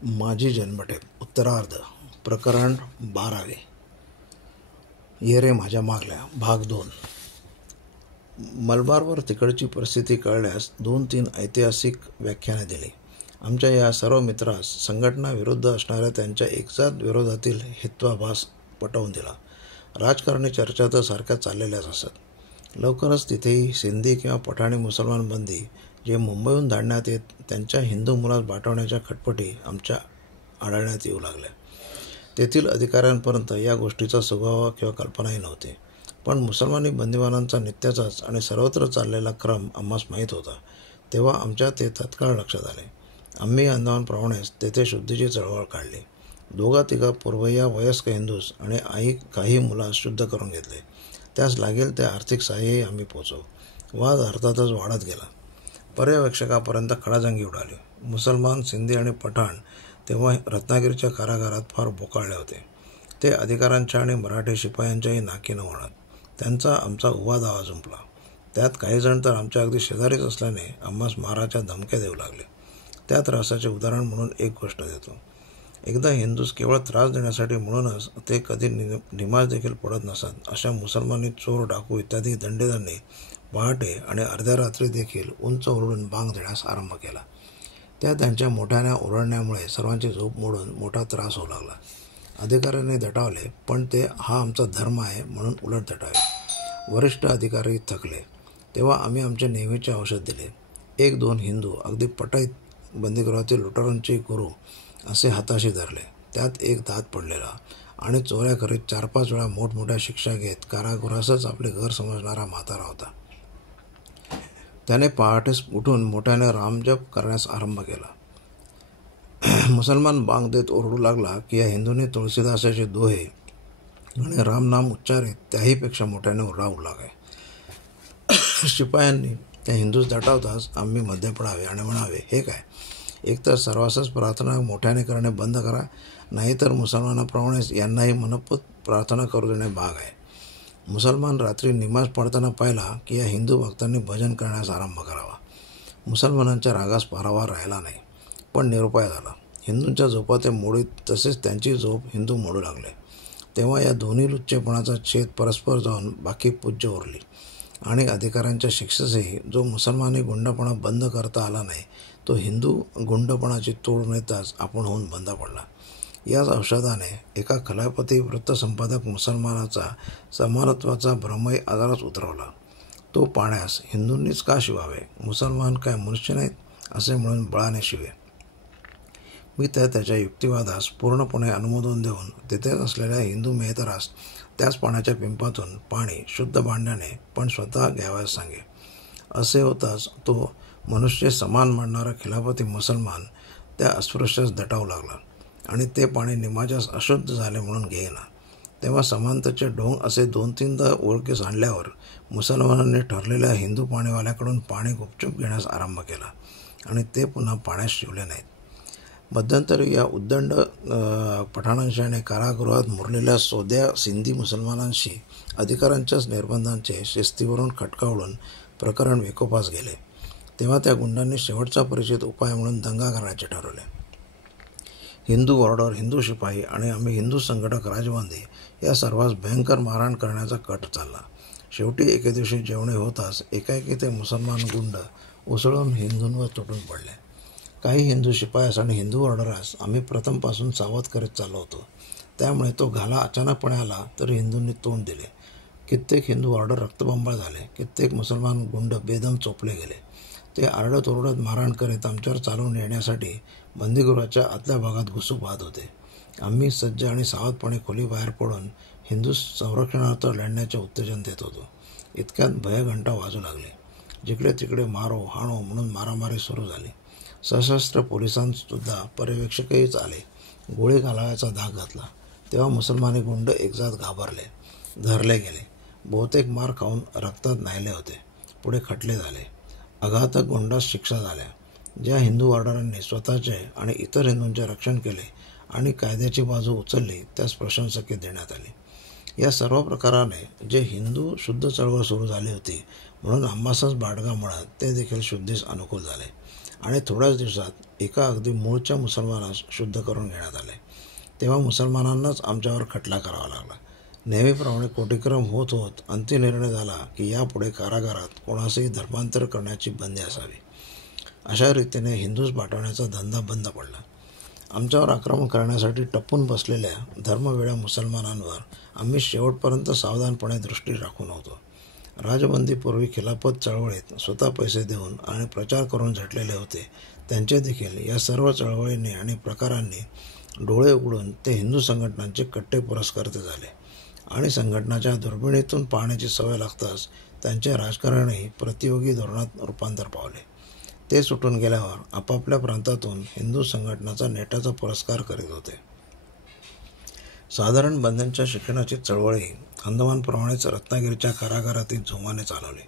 माझी जन्मठेप उत्तरार्ध प्रकरण 12. ये रे माझ्या मागल्या भाग 2. मलबारवर तिकडची परिस्थिती कळल्यास 2-3 ऐतिहासिक व्याख्याने दिली. आमच्या या सर्व मित्रास संघटना विरुद्ध असणाऱ्या त्यांच्या एकजात विरोधातील हेत्वाभास पटवून दिला. राजकारणी चर्चा तर सारख्या चाललेल्याच असत. लवकरच तिथेही सिंधी किंवा पठाणी मुसलमान बंदी जे मुंबईहून धाडण्यात येत त्यांच्या हिंदू मुलास पाठवण्याच्या खटपटी आमच्या आढळण्यात येऊ लागल्या. तेथील अधिकाऱ्यांपर्यंत या गोष्टीचा सुगावा किंवा कल्पनाही नव्हती. पण मुसलमानी बंदिवानांचा नित्याचाच आणि सर्वत्र चाललेला क्रम आम्हास माहीत होता. तेव्हा आमच्या ते तत्काळ लक्षात आले. आम्ही अंदामानप्रमाणेच तेथे शुद्धीची चळवळ काढली. 2-3 पूर्वया वयस्क हिंदूस आणि काही मुलास शुद्ध करून घेतले. त्यास लागेल ते आर्थिक सहाय्यही आम्ही पोचवू. वाद अर्थातच वाढत गेला. पर्यवेक्षकापर्यंत खडाजंगी उडाली. मुसलमान, सिंधी आणि पठाण तेव्हा रत्नागिरीच्या कारागारात फार बोकाळले होते. ते अधिकाऱ्यांच्या आणि मराठी शिपायांच्याही नाकी न वळत. त्यांचा आमचा उभा दावा जुंपला. त्यात काही जण तर आमच्या अगदी शेजारीच असल्याने आम्हास माराच्या धमक्या देऊ लागले. त्या त्रासाचे उदाहरण म्हणून एक गोष्ट देतो. एकदा हिंदूस केवळ त्रास देण्यासाठी म्हणूनच ते कधी निमास देखील पडत नसत अशा मुसलमानी चोर, डाकू इत्यादी दंडेदांनी पहाटे आणि अर्ध्या रात्री देखील उंच ओरडून बांग देण्यास आरंभ केला. त्या त्यांच्या मोठ्याने ओरडण्यामुळे सर्वांची झोप मोडून मोठा त्रास होऊ लागला. अधिकाऱ्यांनी दटावले, पण ते हा आमचा धर्म आहे म्हणून उलट दटावे. वरिष्ठ अधिकारी थकले. तेव्हा आम्ही आमचे नेहमीचे औषध दिले. 1-2 हिंदू अगदी पटाईत बंदीगृहातील लुटारांचे गुरु असे हाताशी धरले. त्यात एक दात पडलेला आणि चोऱ्या करीत 4-5 वेळा मोठमोठ्या शिक्षा घेत कारागृहासच आपले घर समजणारा म्हातारा होता. त्याने पहाटेस उठून मोठ्याने रामजप करण्यास आरंभ केला. मुसलमान बांग देत ओरडू लागला की या हिंदूंनी तुळशीदासाचे दोहे आणि रामनाम उच्चारित त्याहीपेक्षा मोठ्याने ओरडावू लागे. शिपायांनी त्या हिंदूस दटावताच आम्ही मध्ये पडावे आणि म्हणावे, हे काय, एकतर सर्वांसच प्रार्थना मोठ्याने करणे बंद करा, नाहीतर मुसलमानाप्रमाणेच यांनाही मनपूत प्रार्थना करू देणे भाग आहे. मुसलमान रात्री निमाज पडताना पाहिला की या हिंदू भक्तांनी भजन करण्यास आरंभ करावा. मुसलमानांच्या रागास पारावार राहिला नाही, पण निरुपाय झाला. हिंदूंच्या झोपा ते मोडीत, तसेच त्यांची झोप हिंदू मोडू लागले. तेव्हा या दोन्ही लुच्चेपणाचा छेद परस्पर जाऊन बाकी पूज्य उरली आणि अधिकाऱ्यांच्या शिक्षेसही जो मुसलमानी गुंडपणा बंद करता आला नाही, तो हिंदू गुंडपणाची तोड नेताच आपण होऊन बंद पडला. याच औषधाने एका खलापती वृत्तसंपादक मुसलमानाचा समानत्वाचा भ्रमही आजारात उतरवला. तो पाण्यास हिंदूंनीच का शिवावे, मुसलमान काय मनुष्य नाहीत असे म्हणून बळाने शिवे. मी त्याच्या युक्तिवादास पूर्णपणे अनुमोदन देऊन तेथेच असलेल्या हिंदू मेहतरास त्याच पाण्याच्या पिंपातून पाणी शुद्ध भांड्याने पण स्वतः घ्यावयास सांगे. असे होताच तो मनुष्य समान मानणारा खिलाफती मुसलमान त्या अस्पृश्यास दटावू लागला आणि ते पाणी निमाच्यास अशुद्ध झाले म्हणून घेईना. तेव्हा समांतरचे ढोंग असे 2-3दा ओळखीस आणल्यावर मुसलमानांनी ठरलेल्या हिंदू पाणीवाल्याकडून पाणी गुपचूप घेण्यास आरंभ केला आणि ते पुन्हा पाण्यास शिवले नाहीत. मध्यंतरी या उद्दंड पठाणांशी आणि कारागृहात मुरलेल्या सोद्या सिंधी मुसलमानांशी अधिकाऱ्यांच्याच निर्बंधांचे शिस्तीवरून खटकावून प्रकरण विकोपास गेले. तेव्हा त्या गुंडांनी शेवटचा परिचित उपाय म्हणून दंगा करण्याचे ठरवले. हिंदू वॉर्डर, हिंदू शिपाई आणि आम्ही हिंदू संघटक राजबांधे या सर्वांस भयंकर मारहाण करण्याचा कट चालला. शेवटी एके दिवशी जेवणे होताच एकाएकी ते मुसलमान गुंड उसळून हिंदूंवर तुटून पडले. काही हिंदू शिपायास आणि हिंदू वॉर्डरास आम्ही प्रथमपासून सावध करीत चाललो होतो. त्यामुळे तो घाला अचानकपणे आला तरी हिंदूंनी तोंड दिले. कित्येक हिंदू वॉर्डर रक्तबंबाळ झाले. कित्येक मुसलमान गुंड बेदम चोपले गेले. ते आरडत ओरडत मारहाण करीत आमच्यावर चालून येण्यासाठी बंदीगृहाच्या आतल्या भागात घुसू पाहत होते. आम्ही सज्ज आणि सावधपणे खोलीबाहेर पडून हिंदू संरक्षणार्थ लढण्याचे उत्तेजन देत होतो. इतक्यात भयघंटा वाजू लागले. जिकडे तिकडे मारो हाणो म्हणून मारामारी सुरू झाली. सशस्त्र पोलिसांसुद्धा पर्यवेक्षकही आले. गोळी घालावायचा धाक घातला. तेव्हा मुसलमानी गुंड एकजात घाबरले, धरले गेले. बहुतेक मार खाऊन रक्तात न्हायले होते. पुढे खटले झाले. अघातक गुंडास शिक्षा झाल्या. ज्या हिंदू वॉर्डरांनी स्वतःचे आणि इतर हिंदूंचे रक्षण केले आणि कायद्याची बाजू उचलली त्यास प्रशंसकी देण्यात आली. या सर्व प्रकाराने जे हिंदू शुद्ध चळवळ सुरू झाली होती म्हणून आम्हासच बाडगा म्हणत ते देखील शुद्धीस अनुकूल झाले. आणि थोड्याच दिवसात एका अगदी मूळच्या मुसलमानास शुद्ध करून घेण्यात आले. तेव्हा मुसलमानांनाच आमच्यावर खटला करावा लागला. नेहमीप्रमाणे कोटीक्रम होत होत अंतिम निर्णय झाला की यापुढे कारागारात कोणासही धर्मांतर करण्याची बंदी असावी. अशा रीतीने हिंदूस पाठवण्याचा धंदा बंद पडला. आमच्यावर आक्रमण करण्यासाठी टपून बसलेल्या धर्मवेड्या मुसलमानांवर आम्ही शेवटपर्यंत सावधानपणे दृष्टी राखून होतो. राजबंदीपूर्वी खिलाफत चळवळीत स्वतः पैसे देऊन आणि प्रचार करून झटलेले होते त्यांचे देखील या सर्व चळवळींनी आणि प्रकारांनी डोळे उघडून ते हिंदू संघटनांचे कट्टे पुरस्कर्ते झाले आणि संघटनाच्या दुर्बिणीतून पाहण्याची सवय लागताच त्यांचे राजकारणही प्रतियोगी धोरणात रूपांतर पावले. ते सुटून गेल्यावर आपापल्या प्रांतातून हिंदू संघटनाचा नेटाचा पुरस्कार करीत होते. साधारण बंद्यांच्या शिक्षणाची अंदमानप्रमाणेच रत्नागिरीच्या कारागारातील जोमाने चालवली.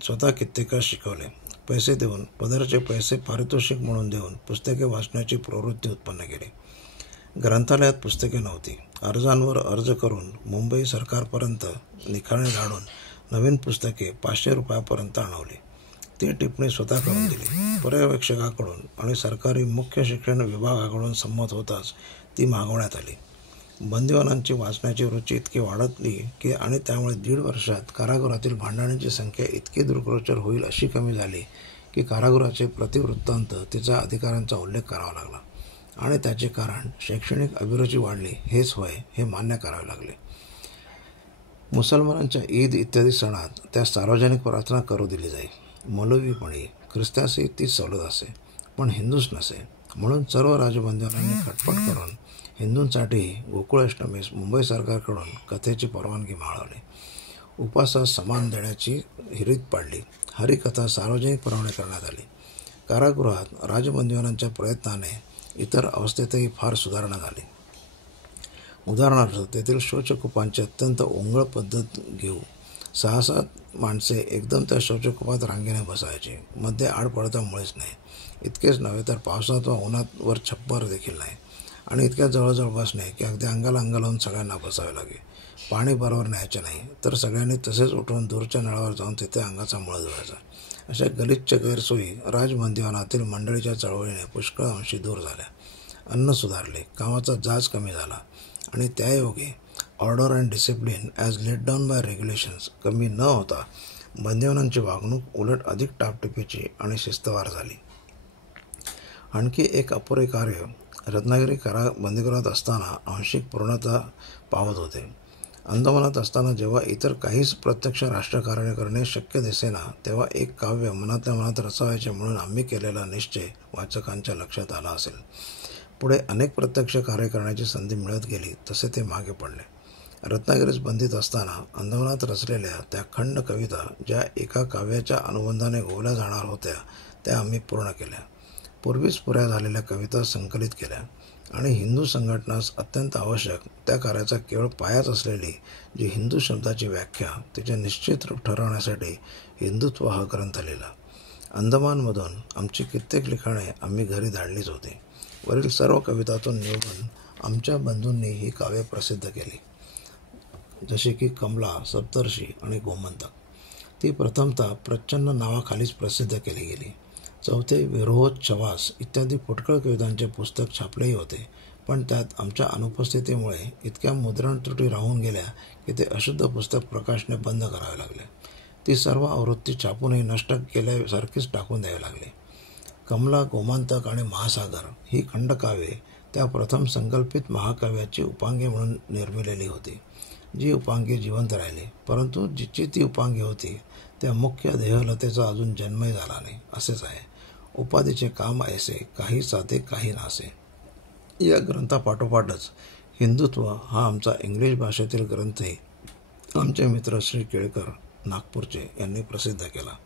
स्वतः कित्येकास शिकवले. पैसे देऊन, पदरचे पैसे पारितोषिक म्हणून देऊन पुस्तके वाचण्याची प्रवृत्ती उत्पन्न केली. ग्रंथालयात पुस्तके नव्हती. अर्जांवर अर्ज करून मुंबई सरकारपर्यंत निखाणे धाडून नवीन पुस्तके 500 रुपयापर्यंत आणवली. ती टिप्पणी स्वतः करून दिली. पर्यवेक्षकाकडून आणि सरकारी मुख्य शिक्षण विभागाकडून संमत होताच ती मागवण्यात आली. बंदिवानांची वाचण्याची रुची इतकी वाढली की आणि त्यामुळे 1.5 वर्षात कारागृहातील भांडणांची संख्या इतकी दृग्गोचर होईल अशी कमी झाली की कारागृहाचे प्रतिवृत्तांत तिचा अधिकाऱ्यांचा उल्लेख करावा लागला आणि त्याचे कारण शैक्षणिक अभिरुची वाढली हेच होय हे मान्य करावे लागले. मुसलमानांच्या ईद इत्यादी सणात त्या सार्वजनिक प्रार्थना करू दिली जाई. मौलवीपणी ख्रिस्त्यासही ती सवलत असे, पण हिंदूस नसे. म्हणून सर्व राजबंदिवानांनी खटपट करून हिंदूंसाठी गोकुळाष्टमीस मुंबई सरकारकडून कथेची परवानगी मागवली. उपासास समान देण्याची हिरीत पाडली. हरिकथा सार्वजनिकपणे करण्यात आली. कारागृहात राजबंदिवानांच्या प्रयत्नाने इतर अवस्थेतही फार सुधारणा झाली. उदाहरणार्थ तेथील शौचकूपांची अत्यंत ओंगळ पद्धत घेऊ. 6-7 माणसे एकदम त्या शौचकूपात रांगेने बसायची. मध्ये आड पडता मुळेच नाही. इतकेच नव्हे तर पावसात व उन्हात वर छप्पर देखील नाही आणि इतक्या जवळजवळ बसणे की अगदी अंगाला अंग लावून सगळ्यांना बसावे लागे. पाणी बरोबर न्यायचे नाही तर सगळ्यांनी तसेच उठून दूरच्या नळावर जाऊन तिथे अंगाचा मळ धुवायचा. अशा गलिच्छ गैरसोयी राजबंदिवानातील मंडळीच्या चळवळीने पुष्कळ अंशी दूर झाल्या. अन्न सुधारले, कामाचा जाच कमी झाला आणि त्यायोगे order and discipline as laid down by regulations कमी न होता बंदिवानांची वागणूक उलट अधिक टापटिपीची आणि शिस्तवार झाली. आणखी एक अपुरे कार्य रत्नागिरी बंदीगृहात असताना आंशिक पूर्णता पावत होते. अंदमानात असताना जेव्हा इतर काहीच प्रत्यक्ष राष्ट्रकार्य करणे शक्य दिसेना तेव्हा एक काव्य मनातल्या मनात रचावायचे म्हणून आम्ही केलेला निश्चय वाचकांच्या लक्षात आला असेल. पुढे अनेक प्रत्यक्ष कार्य करण्याची संधी मिळत गेली तसे ते मागे पडले. रत्नागिरीस बंदीत असताना अंदमानात रचलेल्या त्या खंड कविता ज्या एका काव्याच्या अनुबंधाने गोवल्या जाणार होत्या त्या आम्ही पूर्ण केल्या. पूर्वीच पुऱ्या झालेल्या कविता संकलित केल्या आणि हिंदू संघटनास अत्यंत आवश्यक त्या कार्याचा केवळ पायाच असलेली जी हिंदू शब्दाची व्याख्या तिचे निश्चित रूप ठरवण्यासाठी हिंदुत्व हा ग्रंथ लिहिला. अंदमानमधून आमची कित्येक लिखाणे आम्ही घरी धाडलीच होती. वरील सर्व कवितातून निवडून आमच्या बंधूंनी ही काव्ये प्रसिद्ध केली, जशी की कमला, सप्तर्षी आणि गोमंतक. ती प्रथमतः प्रच्छन्न नावाखालीच प्रसिद्ध केली गेली. चौथे विरोहोच्छवास इत्यादी फुटकळ कवितांचे पुस्तक छापलेही होते, पण त्यात आमच्या अनुपस्थितीमुळे इतक्या मुद्रण त्रुटी राहून गेल्या की ते अशुद्ध पुस्तक प्रकाशने बंद करावे लागले. ती सर्व आवृत्ती छापूनही नष्ट केल्यासारखीच टाकून द्यावी लागली. कमला, गोमांतक आणि महासागर ही खंडकाव्ये त्या प्रथम संकल्पित महाकाव्याची उपांगे म्हणून निर्मिलेली होती. जी उपांगे जिवंत राहिली, परंतु जिची ती उपांगे होती त्या मुख्य देहलतेचा अजून जन्मही झाला नाही असेच आहे. उपाधीचे काम ऐसे, काही साधे काही नासे. या ग्रंथापाठोपाठच हिंदुत्व हा आमचा इंग्लिश भाषेतील ग्रंथही आमचे मित्र श्री केळकर नागपूरचे यांनी प्रसिद्ध केला.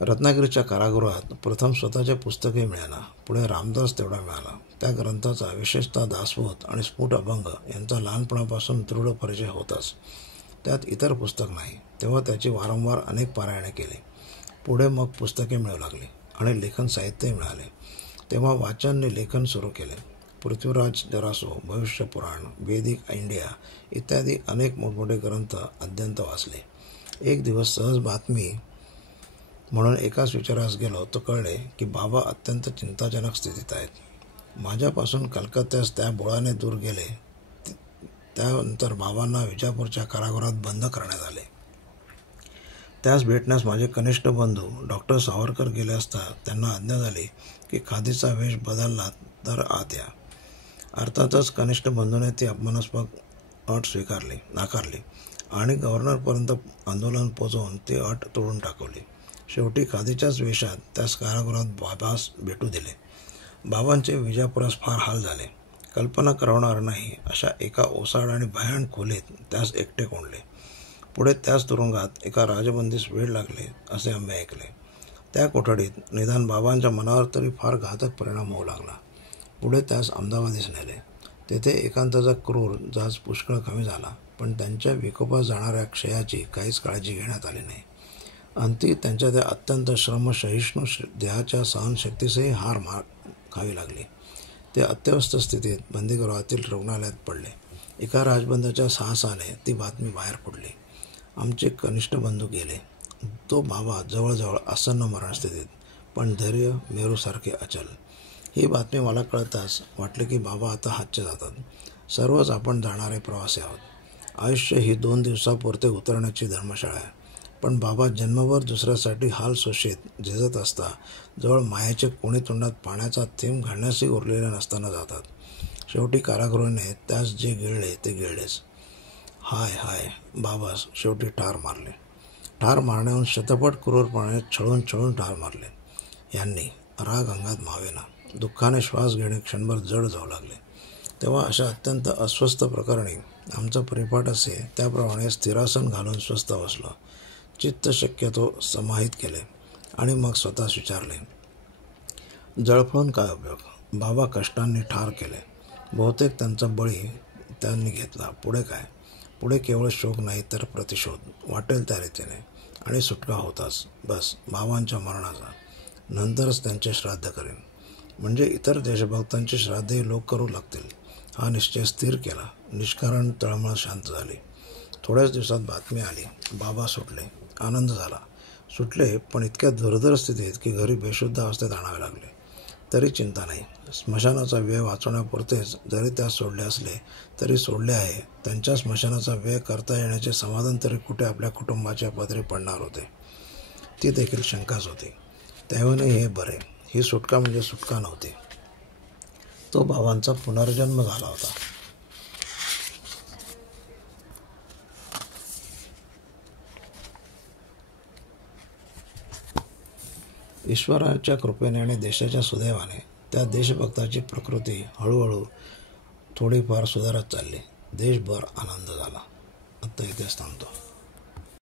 रत्नागिरीच्या कारागृहात प्रथम स्वतःचे पुस्तके मिळाला. पुढे रामदास तेवढा मिळाला. त्या ग्रंथाचा विशेषतः दासबोध आणि स्फुट अभंग यांचा लहानपणापासून दृढ परिचय होताच. त्यात इतर पुस्तक नाही. तेव्हा त्याची वारंवार अनेक पारायणे केली. पुढे मग पुस्तके मिळू लागली आणि लेखन साहित्यही मिळाले. तेव्हा वाचनने लेखन सुरू केले. पृथ्वीराज जरासो, भविष्यपुराण, वेदिक इंडिया इत्यादी अनेक मोठमोठे ग्रंथ अद्यंत वाचले. एक दिवस सहज बातमी म्हणून एकाच विचारास गेलो तर कळले की बाबा अत्यंत चिंताजनक स्थितीत आहेत. माझ्यापासून कलकत्त्यास त्या बोळाने दूर गेले. त्यानंतर बाबांना विजापूरच्या कारागृहात बंद करण्यात आले. त्यास भेटण्यास माझे कनिष्ठ बंधू डॉक्टर सावरकर गेले असता त्यांना आज्ञा झाली की खादीचा वेश बदलला तर आत या. अर्थातच कनिष्ठ बंधूने ती अपमानास्पद अट नाकारली आणि गव्हर्नरपर्यंत आंदोलन पोचवून ती अट तोडून टाकवली. शेवटी खादीच्याच वेशात त्यास कारागृहात बाबास भेटू दिले. बाबांचे विजापुरास फार हाल झाले. कल्पना करवणार नाही अशा एका ओसाड आणि भयान खोलीत त्यास एकटे कोंडले. पुढे त्याच तुरुंगात एका राजबंदीस वेळ लागले असे आम्ही ऐकले. त्या कोठडीत निदान बाबांच्या मनावर तरी फार घातक परिणाम होऊ लागला. पुढे त्यास अहमदाबादीस नेले. तेथे एकांताचा क्रूर जाच पुष्कळ कमी झाला, पण त्यांच्या विकोपास जाणाऱ्या क्षयाची काहीच काळजी घेण्यात आली नाही. अंती त्यांच्या त्या अत्यंत श्रमसहिष्णू देहाच्या सहनशक्तीसही हार खावी लागली. ते अत्यवस्थ स्थितीत बंदीगृहातील रुग्णालयात पडले. एका राजबंदाच्या साहसाने ती बातमी बाहेर पडली. आमचे कनिष्ठ बंधू गेले. तो बाबा जवळजवळ आसन्न मरणस्थितीत, पण धैर्य मेरूसारखे अचल. ही बातमी मला कळताच वाटले की बाबा आता हातचे जातात. सर्वच आपण जाणारे प्रवासी आहोत. आयुष्य ही 2 दिवसापुरते उतरण्याची धर्मशाळा आहे. पण बाबा जन्मभर दुसऱ्यासाठी हाल शोषित झिजत असता जवळ मायेचे कोणी तोंडात पाण्याचा थेंब घालण्यासही उरलेले नसताना जातात. शेवटी कारागृहाने त्यास जे गिळले ते गिळलेच. हाय बाबास शेवटी ठार मारले. ठार मारण्याहून शतपट क्रूरपणाने छळून ठार मारले. यांनी राग अंगात मावेना. दुःखाने श्वास घेणे क्षणभर जड जाऊ लागले. तेव्हा अशा अत्यंत अस्वस्थ प्रकरणी आमचा परिपाठ असे त्याप्रमाणे स्थिरासन घालून स्वस्थ बसलो. चित्त शक्यतो समाहित केले आणि मग स्वतःच विचारले, जळफळून काय उपयोग? बाबा कष्टांनी ठार केले. बहुतेक त्यांचा बळी त्यांनी घेतला. पुढे काय? पुढे केवळ शोक नाही तर प्रतिशोध. वाटेल त्या रीतीने. आणि सुटका होताच. बस बाबांच्या मरणाचा. नंतरच त्यांचे श्राद्ध करेन. म्हणजे इतर देशभक्तांचे श्राद्धही लोक करू लागतील. हा निश्चय स्थिर केला. निष्कारण तळमळ शांत झाली. थोड्याच दिवसात बातमी आली. बाबा सुटले. आनंद झाला. सुटले, पण इतक्या दुर्धर स्थितीत की घरी बेशुद्ध अवस्थेत आणावे लागले. तरी चिंता नाही. स्मशानाचा व्यय वाचवण्यापुरतेच जरी त्यास सोडले असले तरी सोडले आहे. त्यांच्या स्मशानाचा व्यय करता येण्याचे समाधान तरी कुठे आपल्या कुटुंबाच्या पदरी पडणार होते? ती देखील शंकाच होती. त्याहूनही हे बरे. ही सुटका म्हणजे सुटका नव्हती. तो बाबांचा पुनर्जन्म झाला होता. ईश्वराच्या कृपेने आणि देशाच्या सुदैवाने त्या देशभक्ताची प्रकृती हळूहळू थोडीफार सुधारत चालली. देशभर आनंद झाला. आता इथेच थांबतो.